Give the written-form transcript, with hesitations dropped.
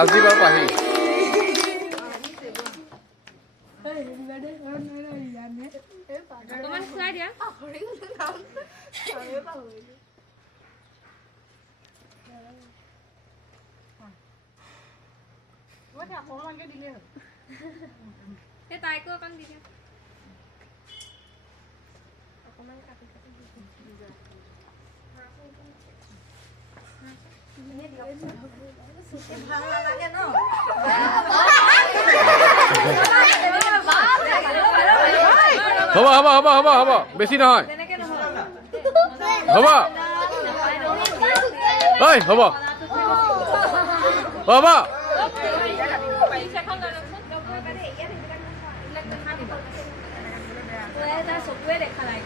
ৰাজদীপ আৰু পাহি অকমান খুৱাই দিয়া তাইকো অকণ দি দিয়া অকমান কাটি ভাল নালাগে ন হ'ব হ'ব হ'ব হ'ব হ'ব বেছি নহয় হ'ব ঐ হ'ব হ'ব চকুৱে দেখা নাই